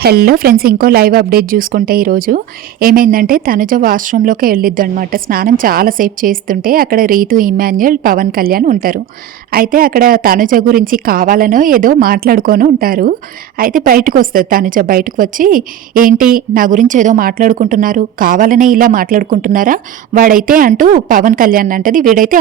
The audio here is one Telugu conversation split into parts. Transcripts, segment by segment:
హలో ఫ్రెండ్స్ ఇంకో లైవ్ అప్డేట్ చూసుకుంటే ఈరోజు ఏమైందంటే తనుజ వాష్రూమ్లోకి వెళ్ళిద్దు అనమాట స్నానం చాలాసేపు చేస్తుంటే అక్కడ రీతు ఇమాన్యుయల్ పవన్ కళ్యాణ్ ఉంటారు. అయితే అక్కడ తనుజ గురించి కావాలనో ఏదో మాట్లాడుకొని ఉంటారు. అయితే బయటకు వస్తుంది తనుజ బయటకు వచ్చి ఏంటి నా గురించి ఏదో మాట్లాడుకుంటున్నారు? కావాలనే ఇలా మాట్లాడుకుంటున్నారా? వాడైతే అంటూ పవన్ కళ్యాణ్ అంటది వీడైతే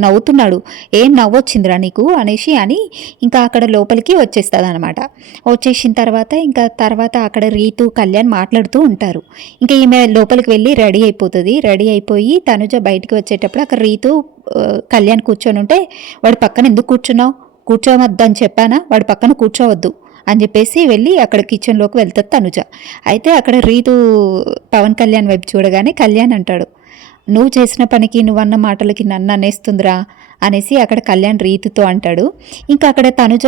నవ్వుతున్నాడు. ఏం నవ్వొచ్చిందిరా నీకు? అనేసి అని ఇంకా అక్కడ లోపలికి వచ్చేస్తుంది అనమాట వచ్చేసిన తర్వాత ఇంకా తర్వాత తర్వాత అక్కడ రీతు కళ్యాణ్ మాట్లాడుతూ ఉంటారు. ఇంకా ఈమె లోపలికి వెళ్ళి రెడీ అయిపోతుంది. రెడీ అయిపోయి తనుజ బయటికి వచ్చేటప్పుడు అక్కడ రీతు కళ్యాణ్ కూర్చొని ఉంటే వాడి పక్కన ఎందుకు కూర్చున్నావు? కూర్చోవద్దని చెప్పానా? వాడి పక్కన కూర్చోవద్దు అని చెప్పేసి వెళ్ళి అక్కడ కిచెన్లోకి వెళ్తుంది తనుజ. అయితే అక్కడ రీతు పవన్ కళ్యాణ్ వైపు చూడగానే కళ్యాణ్ అంటాడు నువ్వు చేసిన పనికి నువ్వన్న మాటలకి నన్ను అనేస్తుందిరా అనేసి అక్కడ కళ్యాణ్ రీతితో అంటాడు. ఇంకా అక్కడ తనుజ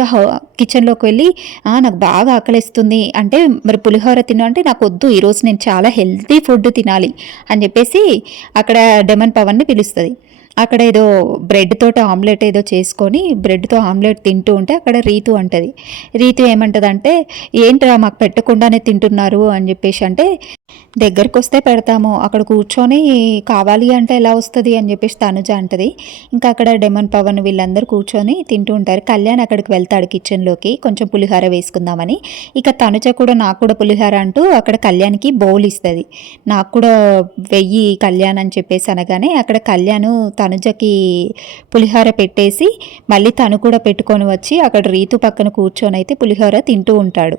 కిచెన్లోకి వెళ్ళి నాకు బాగా ఆకలిస్తుంది. అంటే మరి పులిహోర తిను అంటే నాకు వద్దు. ఈరోజు నేను చాలా హెల్తీ ఫుడ్ తినాలి అని చెప్పేసి అక్కడ డెమన్ పవన్ని పిలుస్తుంది. అక్కడ ఏదో బ్రెడ్ తోటి ఆమ్లెట్ ఏదో చేసుకొని బ్రెడ్తో ఆమ్లెట్ తింటూ ఉంటే అక్కడ రీతు అంటది. రీతు ఏమంటదంటే ఏంట్రా మాకు పెట్టకుండానే తింటున్నారు అని చెప్పేసి అంటే దగ్గరకు వస్తే పెడతాము అక్కడ కూర్చొని కావాలి అంటే ఎలా వస్తుంది? అని చెప్పేసి తనుజ అంటది. ఇంకా అక్కడ డెమన్ పవన్ వీళ్ళందరూ కూర్చొని తింటూ ఉంటారు. కళ్యాణ్ అక్కడికి వెళ్తాడు కిచెన్లోకి కొంచెం పులిహోర వేసుకుందామని. ఇక తనుజ కూడా నాకు కూడా పులిహోర అంటూ అక్కడ కళ్యాణ్కి బౌల్ ఇస్తుంది. నాకు కూడా వెయ్యి కళ్యాణ్ అని చెప్పేసి అనగానే అక్కడ కళ్యాణ్ తనుజకి పులిహోర పెట్టేసి మళ్ళీ తను కూడా పెట్టుకొని వచ్చి అక్కడ రీతు పక్కన కూర్చొని అయితే పులిహోర తింటూ ఉంటాడు.